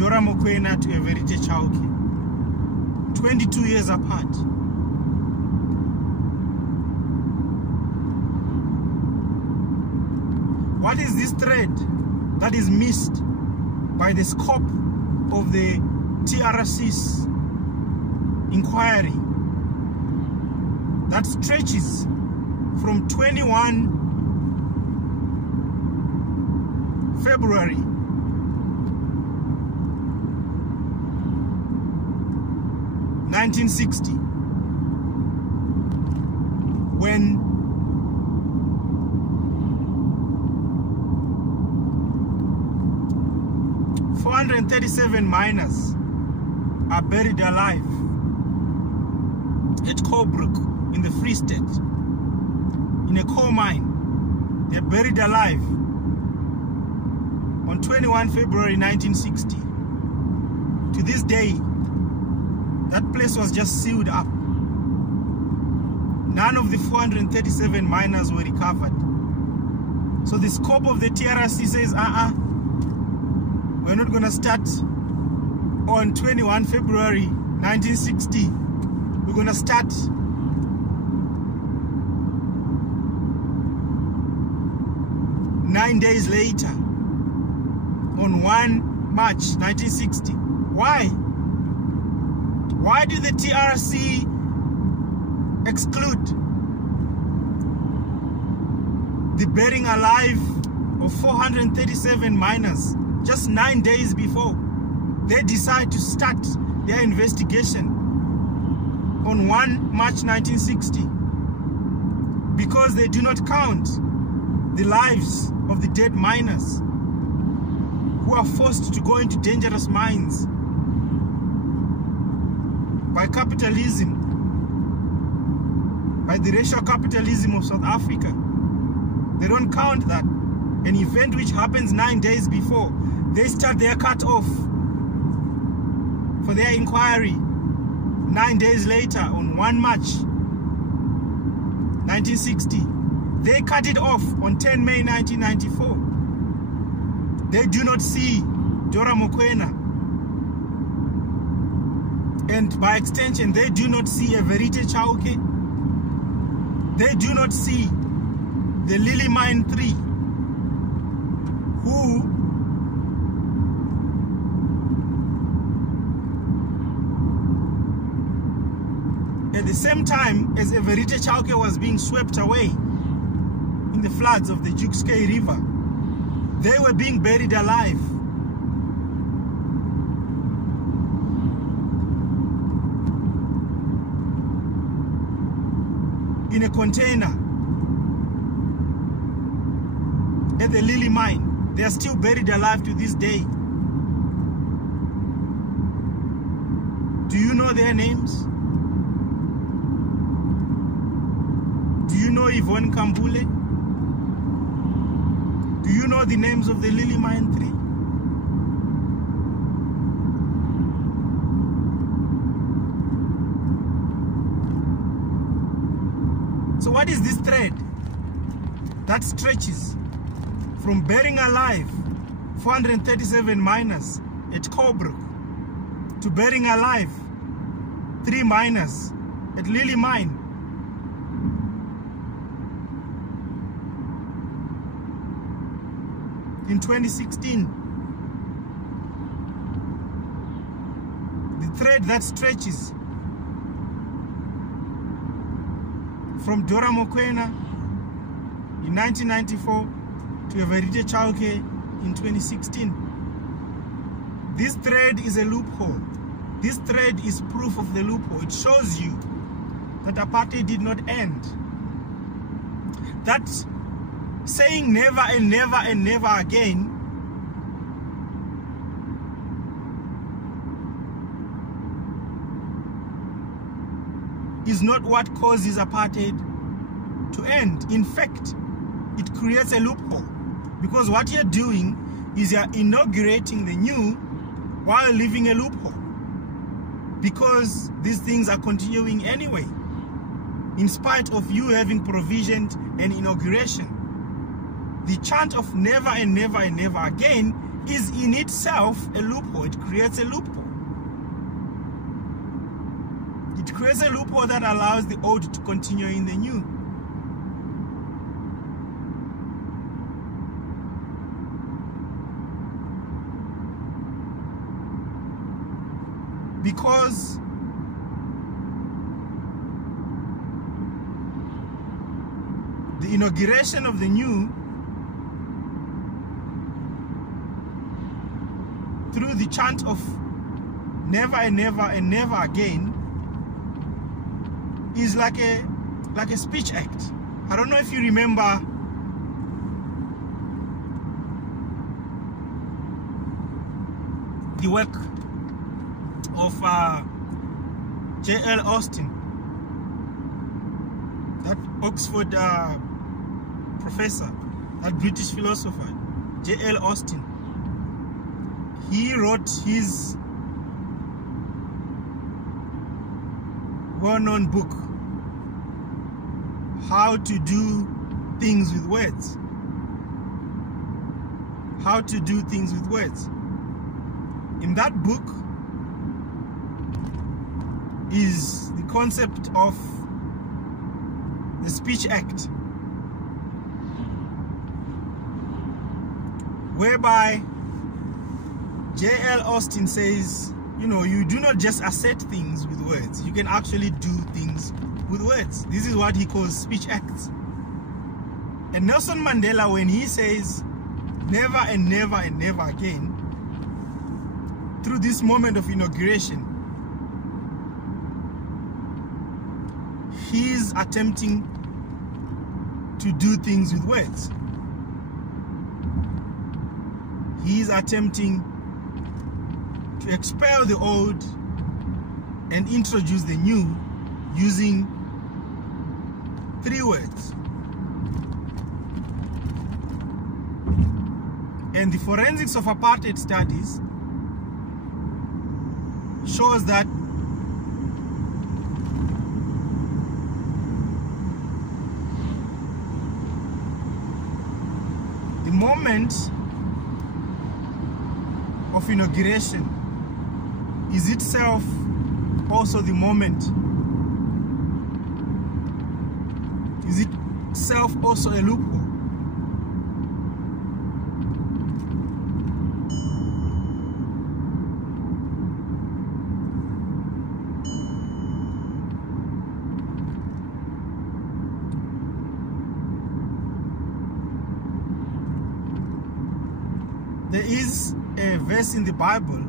Dora Mokoena to Everite Chauke, 22 years apart. What is this thread that is missed by the scope of the TRC's inquiry that stretches from 21 February 1960, when .437 miners are buried alive at Coburg in the Free State, in a coal mine. They're buried alive on 21 February 1960. To this day, that place was just sealed up. None of the 437 miners were recovered. So the scope of the TRC says, we're not going to start on 21 February 1960. We're going to start nine days later, on 1 March 1960. Why? Why did the TRC exclude the burying alive of 437 miners just 9 days before they decide to start their investigation on 1 March 1960? Because they do not count the lives of the dead miners who are forced to go into dangerous mines by capitalism, by the racial capitalism of South Africa. They don't count that. An event which happens 9 days before they start their cut-off for their inquiry 9 days later on 1 March 1960. They cut it off on 10 May 1994. They do not see Dora Mokoena. And by extension, they do not see Everite Chauke. They do not see the Lily Mine 3, who at the same time as Everite Chauke was being swept away in the floods of the Jukskei River, they were being buried alive. In a container at the Lily Mine. They are still buried alive to this day. Do you know their names? Do you know Yvonne Kambule? Do you know the names of the Lily Mine 3? So what is this thread that stretches from burying alive 437 miners at Coburg to burying alive 3 miners at Lily Mine? In 2016, the thread that stretches from Dora Mokoena in 1994 to Everite Chauke in 2016. This thread is a loophole. This thread is proof of the loophole. It shows you that apartheid did not end. That saying never and never and never again is not what causes apartheid to end. In fact, it creates a loophole, because what you're doing is you're inaugurating the new while leaving a loophole, because these things are continuing anyway, in spite of you having provisioned an inauguration. The chant of never and never and never again is in itself a loophole. It creates a loophole. It creates a loophole that allows the old to continue in the new. Because the inauguration of the new through the chant of never and never and never again is like a speech act. I don't know if you remember the work of J.L. Austin, that Oxford professor, that British philosopher, J.L. Austin. He wrote his well-known book, How to Do Things with Words. How to Do Things with Words. In that book is the concept of the speech act, whereby J.L. Austin says, you know, you do not just assert things with words, you can actually do things with words. This is what he calls speech acts. And Nelson Mandela, when he says never and never and never again, through this moment of inauguration, he's attempting to do things with words. He's attempting to expel the old and introduce the new using 3 words. And the forensics of apartheid studies shows that the moment of inauguration is itself also the moment, is itself also a loophole. There is a verse in the Bible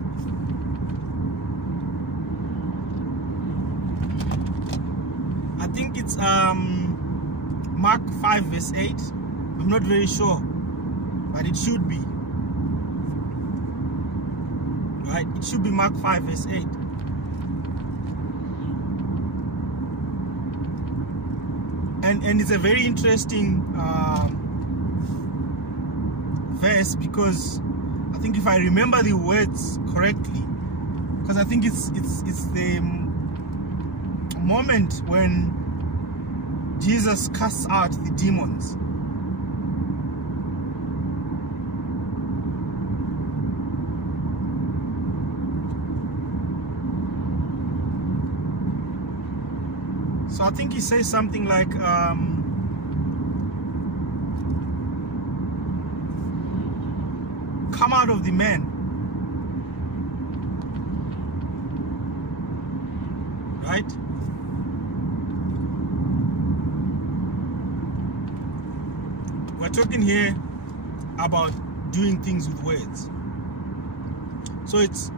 I think it's Mark 5 verse 8. I'm not very sure, but it should be. Right? It should be Mark 5 verse 8. And it's a very interesting verse, because I think if I remember the words correctly, because I think it's the moment when Jesus casts out the demons. So I think he says something like come out of the man. Right? We're talking here about doing things with words. So it's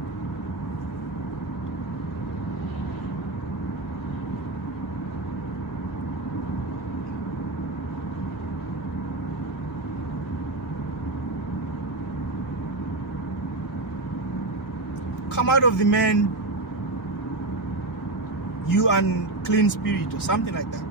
come out of the man, you unclean spirit, or something like that.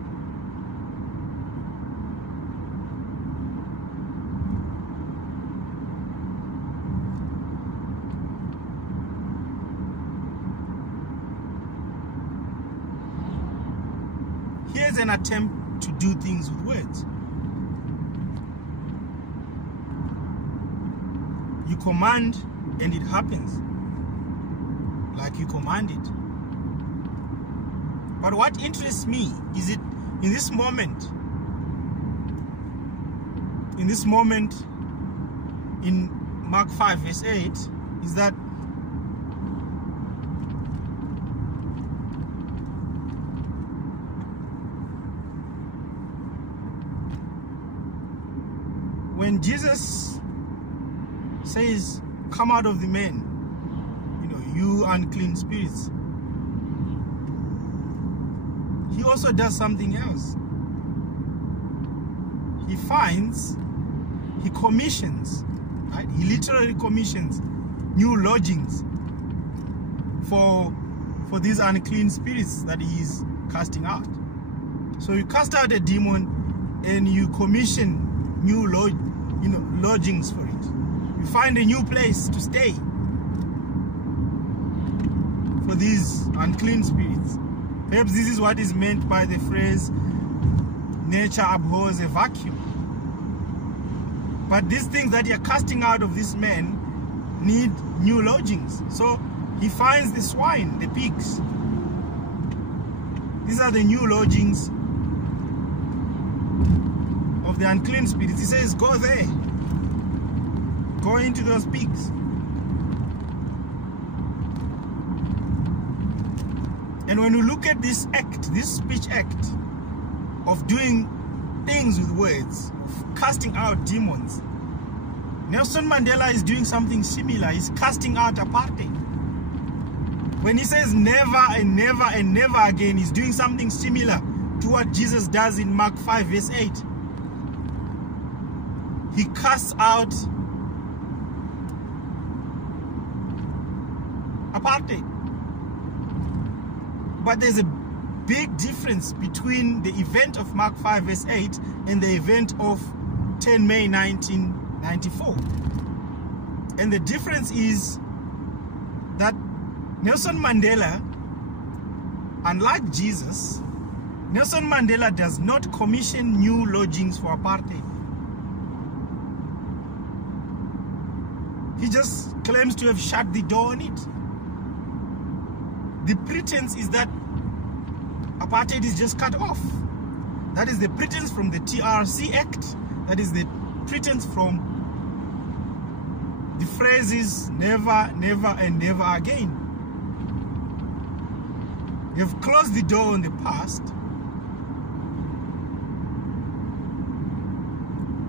Here's an attempt to do things with words. You command and it happens like you command it. But what interests me is it in this moment in Mark 5 verse 8 is that when Jesus says, "Come out of the man, you unclean spirits," he also does something else. He commissions, right? He literally commissions new lodgings for these unclean spirits that he is casting out. So you cast out a demon and you commission new lodgings for it. You find a new place to stay for these unclean spirits. Perhaps this is what is meant by the phrase, nature abhors a vacuum. But these things that you're casting out of this man need new lodgings. So he finds the swine, the pigs. These are the new lodgings of the unclean spirits. He says, go there. Go into those pigs. And when you look at this act, this speech act of doing things with words, of casting out demons, Nelson Mandela is doing something similar. He's casting out apartheid. When he says never and never and never again, he's doing something similar to what Jesus does in Mark 5 verse 8. He casts out apartheid. But there's a big difference between the event of Mark 5 verse 8 and the event of 10 May 1994. And the difference is that Nelson Mandela, unlike Jesus, Nelson Mandela does not commission new lodgings for apartheid. He just claims to have shut the door on it. The pretense is that apartheid is just cut off. That is the pretense from the TRC Act. That is the pretense from the phrases never, never, and never again. You've closed the door on the past,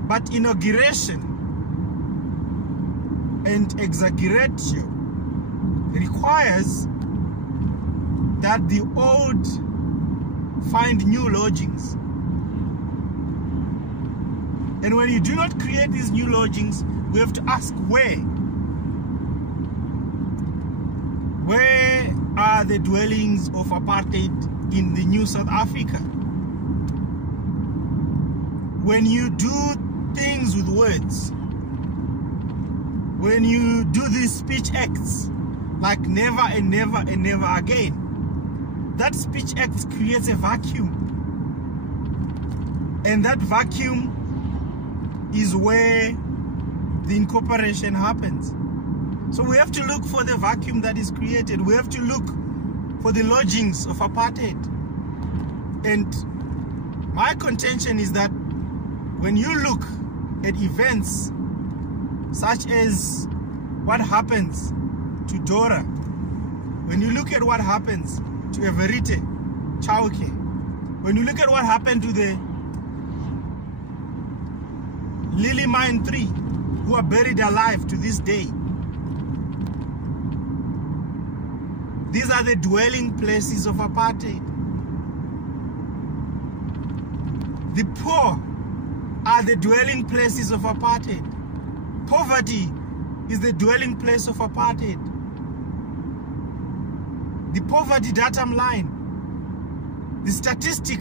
but inauguration and exaggeratio requires that the old find new lodgings. And when you do not create these new lodgings, we have to ask where. Where are the dwellings of apartheid in the new South Africa? When you do things with words, when you do these speech acts like never and never and never again, that speech act creates a vacuum. And that vacuum is where the incorporation happens. So we have to look for the vacuum that is created. We have to look for the lodgings of apartheid. And my contention is that when you look at events such as what happens to Dora, when you look at what happens to Everite, Chauke, when you look at what happened to the Lily Mine 3, who are buried alive to this day, these are the dwelling places of apartheid. The poor are the dwelling places of apartheid. Poverty is the dwelling place of apartheid. The poverty datum line, the statistic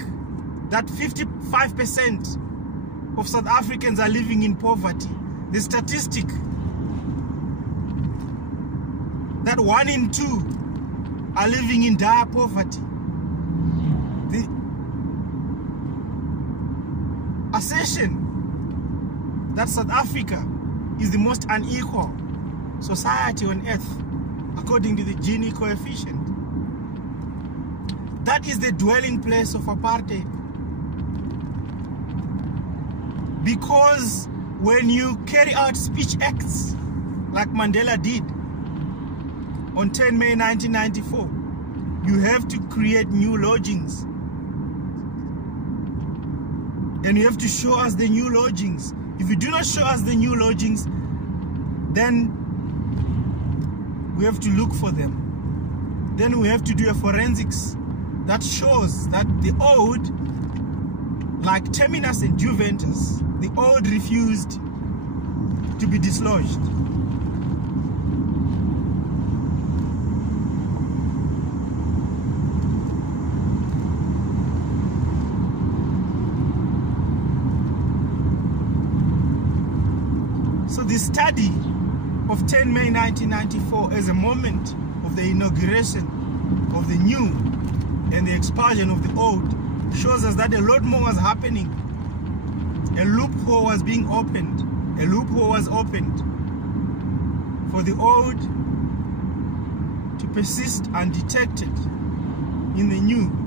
that 55% of South Africans are living in poverty, the statistic that 1 in 2 are living in dire poverty, the assertion that South Africa is the most unequal society on earth according to the Gini coefficient. That is the dwelling place of apartheid. Because when you carry out speech acts like Mandela did on 10 May 1994, you have to create new lodgings. And you have to show us the new lodgings. If you do not show us the new lodgings, then we have to look for them. Then we have to do a forensics that shows that the old, like Terminus and Juventus, the old refused to be dislodged. So the study of 10 May 1994 as a moment of the inauguration of the new and the expulsion of the old shows us that a lot more was happening. A loophole was being opened. A loophole was opened for the old to persist undetected in the new.